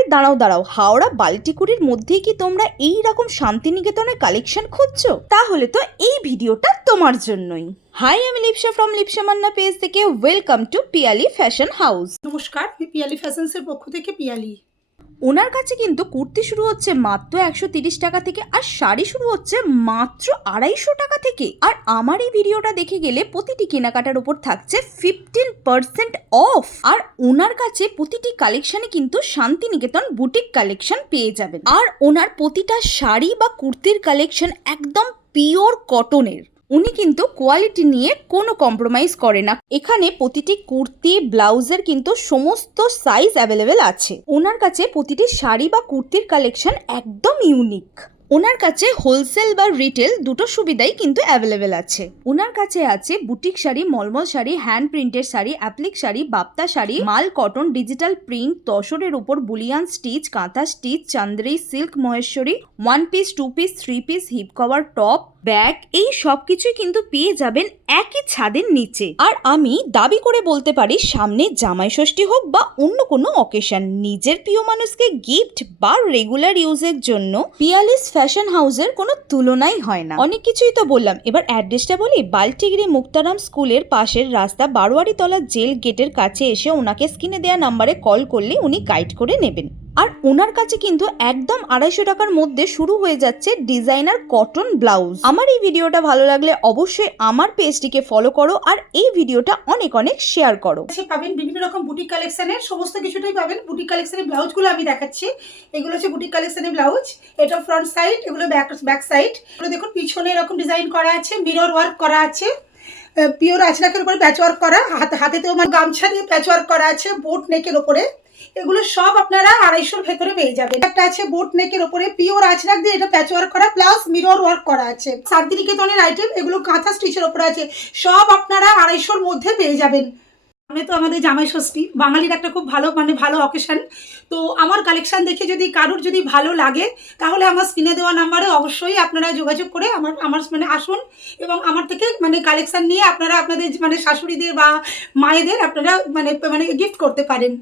আরে দাঁড়াও দাঁড়াও, হাওড়া বালটিকুড়ির মধ্যেই কি তোমরা এই রকম শান্তিনিকেতনের কালেকশন খুঁজছো? তাহলে তো এই ভিডিওটা তোমার জন্যই। হাই, আমি লিপসা ফ্রম লিপসা মান্না পেজ থেকে। Welcome to Piyali fashion house. নমস্কার, আমি পিয়ালি ফ্যাশনসের পক্ষ থেকে পিয়ালি। ওনার কাছে কিন্তু কুর্তি শুরু হচ্ছে মাত্র 130 টাকা থেকে, আর শাড়ি শুরু হচ্ছে মাত্র 250 টাকা থেকে। আর আমার এই ভিডিওটা দেখে গেলে প্রতিটি কেনাকাটার উপর থাকছে 15% অফ। আর ওনার কাছে প্রতিটি কালেকশনে কিন্তু শান্তিনিকেতন বুটিক কালেকশন পেয়ে যাবেন। আর ওনার প্রতিটা শাড়ি বা কুর্তির কালেকশন একদম পিওর কটনের। উনি কিন্তু কোয়ালিটি নিয়ে কোনো কম্প্রোমাইজ করে না। এখানে প্রতিটি কুর্তি ব্লাউজের কিন্তু সমস্ত সাইজ অ্যাভেলেবেল আছে। ওনার কাছে প্রতিটি শাড়ি বা কুর্তির কালেকশন একদম ইউনিক। ওনার কাছে হোলসেল বা রিটেল দুটো সুবিধাই কিন্তু অ্যাভেলেবেল আছে। ওনার কাছে আছে বুটিক শাড়ি, মলমল sari, hand printed sari, applique sari, বাপ্তা শাড়ি, মাল কটন, ডিজিটাল প্রিন্ট, তসরের উপর বুলিয়ান স্টিচ, কাঁথা স্টিচ, চান্দ্রি, silk Maheshwari, 1 piece, 2 piece, 3 piece, hip cover, top, bag, এই সব কিছুই কিন্তু পেয়ে যাবেন একই ছাদের নিচে। আর আমি দাবি করে বলতে পারি, সামনে জামাই ষষ্ঠী হোক বা অন্য কোনো অকেশন, নিজের প্রিয় মানুষকে গিফট বা রেগুলার ইউজের জন্য পিয়ালিস ফ্যাশন হাউসের কোনো তুলনাই হয় না। অনেক কিছুই তো বললাম, এবার অ্যাড্রেসটা বলি। বালটিগিরি মুক্তারাম স্কুলের পাশের রাস্তা, বারোয়ারিতলা জেল গেটের কাছে এসে ওনাকে স্ক্রিনে দেওয়া নাম্বারে কল করলে উনি গাইড করে নেবেন। আর ওনার কাছে কিন্তু একদম 250 টাকার মধ্যে শুরু হয়ে যাচ্ছে ডিজাইনার কটন ব্লাউজ। আমার এই ভিডিওটা ভালো লাগলে অবশ্যই আমার পেজটিকে ফলো করো আর এই ভিডিওটা অনেক অনেক শেয়ার করো। পাবেন বিভিন্ন রকম বুটিক কালেকশনের সমস্ত কিছুটাই পাবেন। বুটিক কালেকশনের ব্লাউজগুলো আমি দেখাচ্ছি। এগুলো হচ্ছে বুটিক কালেকশনের ব্লাউজ। এটা ফ্রন্ট সাইড, এগুলো ব্যাক সাইড। এগুলো দেখুন পিছনে এরকম ডিজাইন করা আছে, মিরর ওয়ার্ক করা আছে, পিওর আজরাকের উপরে প্যাচ ওয়ার্ক করা, হাতেতেও আমার গামছা দিয়ে প্যাচ ওয়ার্ক করা আছে বোট নেকের ওপরে। এগুলো সব আপনারা 250-র ভেতরে পেয়ে যাবেন। একটা আছে বোট নেকের ওপরে পিওর আজরাক দিয়ে এটা প্যাচ ওয়ার্ক করা প্লাস মিরর ওয়ার্ক করা আছে। শান্তিনিকেতনের আইটেম, এগুলো কাঁথা স্টিচের ওপরে আছে। সব আপনারা 250-র মধ্যে পেয়ে যাবেন। আমি তো আমাদের জামাই ষষ্ঠী, বাঙালির একটা খুব ভালো অকেশন। তো আমার কালেকশন দেখে যদি কারোর যদি ভালো লাগে, তাহলে আমার স্ক্রিনে দেওয়া নাম্বারে অবশ্যই আপনারা যোগাযোগ করে আমার আসুন এবং আমার থেকে কালেকশন নিয়ে আপনারা আপনাদের শাশুড়িদের বা মায়েদের আপনারা গিফট করতে পারেন।